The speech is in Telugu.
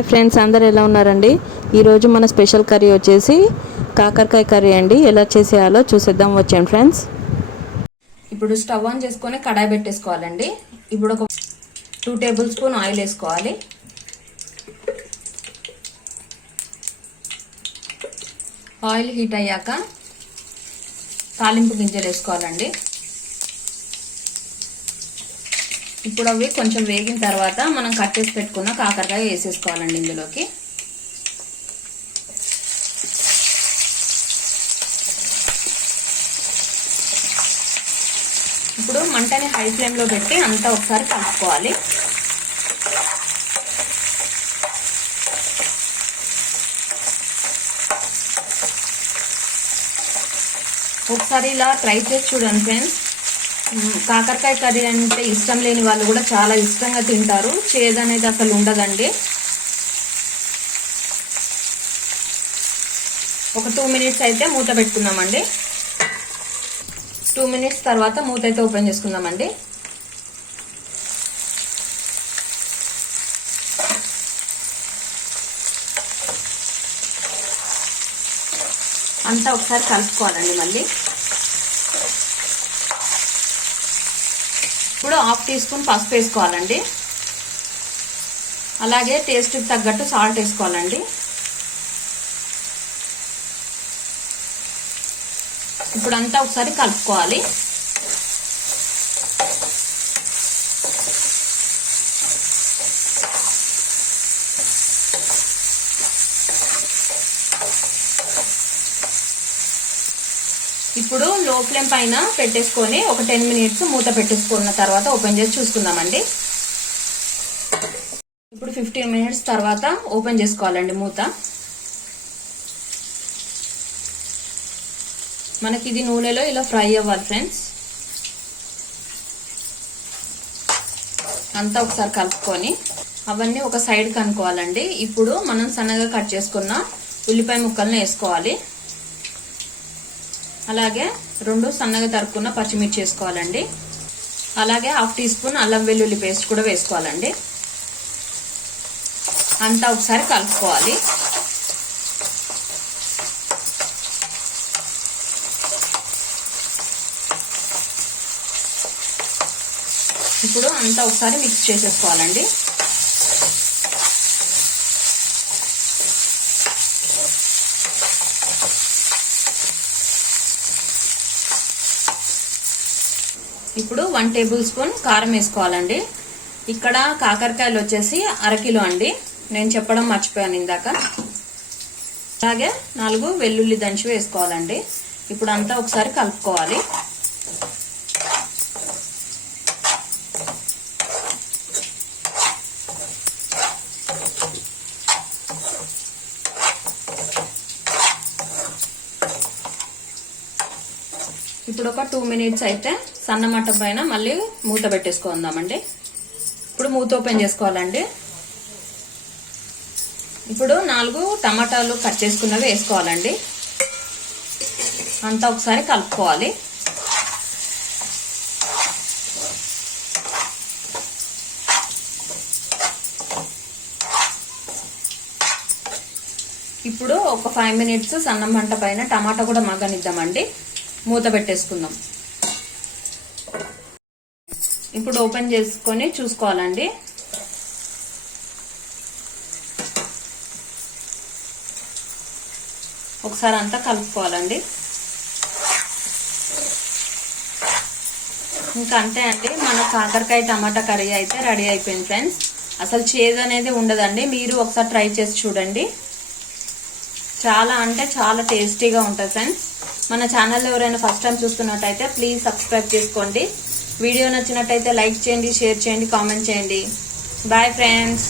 హాయ్ ఫ్రెండ్స్, అందరు ఎలా ఉన్నారండి? ఈరోజు మన స్పెషల్ కర్రీ వచ్చేసి కాకరకాయ కర్రీ అండి. ఎలా చేసేయాలో చూసేద్దాం వచ్చాను ఫ్రెండ్స్. ఇప్పుడు స్టవ్ ఆన్ చేసుకొని కడాయి పెట్టేసుకోవాలండి. ఇప్పుడు ఒక 2 టేబుల్ స్పూన్ ఆయిల్ వేసుకోవాలి. ఆయిల్ హీట్ అయ్యాక తాలింపు గింజలు వేసుకోవాలండి. ఇప్పుడు అవి కొంచెం వేగిన తర్వాత మనం కట్ చేసి పెట్టుకున్న కాకరకాయ వేసేసుకోవాలండి ఇందులోకి. ఇప్పుడు మంటని హై ఫ్లేమ్లో పెట్టి అంతా ఒకసారి కలుపుకోవాలి. ఒకసారి ఇలా ట్రై చేసి చూడండి ఫ్రెండ్స్. కాకరకాయ కర్రీ అంటే ఇష్టం లేని వాళ్ళు కూడా చాలా ఇష్టంగా తింటారు. చేదనేది అసలు ఉండదండి. ఒక 2 మినిట్స్ అయితే మూత పెట్టుకుందామండి. 2 మినిట్స్ తర్వాత మూత అయితే ఓపెన్ చేసుకుందామండి. అంతా ఒకసారి కలుపుకోవాలండి. మళ్ళీ ఇప్పుడు 1/2 టీ స్పూన్ పసుపు వేసుకోవాలండి. అలాగే టేస్ట్కి తగ్గట్టు సాల్ట్ వేసుకోవాలండి. ఇప్పుడు అంతా ఒకసారి కలుపుకోవాలి. ఇప్పుడు లో ఫ్లేమ్ పైన పెట్టేసుకొని ఒక 10 మినిట్స్ మూత పెట్టేసుకున్న తర్వాత ఓపెన్ చేసి చూసుకుందామండి. ఇప్పుడు 15 మినిట్స్ తర్వాత ఓపెన్ చేసుకోవాలండి మూత. మనకి ఇది నూనెలో ఇలా ఫ్రై అవ్వాలి ఫ్రెండ్స్. అంతా ఒకసారి కలుపుకొని అవన్నీ ఒక సైడ్ కనుక్కోవాలండి. ఇప్పుడు మనం సన్నగా కట్ చేసుకున్న ఉల్లిపాయ ముక్కలను వేసుకోవాలి. అలాగే 2 సన్నగా తరుక్కున్న పచ్చిమిర్చి వేసుకోవాలండి. అలాగే 1/2 టీ స్పూన్ అల్లం వెల్లుల్లి పేస్ట్ కూడా వేసుకోవాలండి. అంతా ఒకసారి కలుపుకోవాలి. ఇప్పుడు అంతా ఒకసారి మిక్స్ చేసేసుకోవాలండి. ఇప్పుడు 1 టేబుల్ స్పూన్ కారం వేసుకోవాలండి. ఇక్కడ కాకరకాయలు వచ్చేసి 1/2 కిలో అండి. నేను చెప్పడం మర్చిపోయాను ఇందాక. అలాగే 4 వెల్లుల్లి దంచి వేసుకోవాలండి. ఇప్పుడు అంతా ఒకసారి కలుపుకోవాలి. ఇప్పుడు ఒక 2 మినిట్స్ అయితే సన్న మంట పైన మళ్ళీ మూత పెట్టేసుకుందామండి. ఇప్పుడు మూత ఓపెన్ చేసుకోవాలండి. ఇప్పుడు 4 టమాటాలు కట్ చేసుకున్నవి వేసుకోవాలండి. అంతా ఒకసారి కలుపుకోవాలి. ఇప్పుడు ఒక 5 మినిట్స్ సన్న మంట పైన టమాటా కూడా మగ్గనిద్దామండి. మూత పెట్టేసుకుందాం. ఇప్పుడు ఓపెన్ చేసుకొని చూసుకోవాలండి. ఒకసారి అంతా కలుపుకోవాలండి. ఇంకా అంతే అండి, మన కాకరకాయ టమాటా కర్రీ అయితే రెడీ అయిపోయింది ఫ్రెండ్స్. అసలు చేదు అనేది ఉండదండి. మీరు ఒకసారి ట్రై చేసి చూడండి. చాలా అంటే చాలా టేస్టీగా ఉంటుంది ఫ్రెండ్స్. మన ఛానల్ ఎవరైనా ఫస్ట్ టైం చూస్తున్నట్టయితే ప్లీజ్ సబ్స్క్రైబ్ చేసుకోండి. వీడియో నచ్చినట్టయితే లైక్ చేయండి, షేర్ చేయండి, కామెంట్ చేయండి. Bye friends.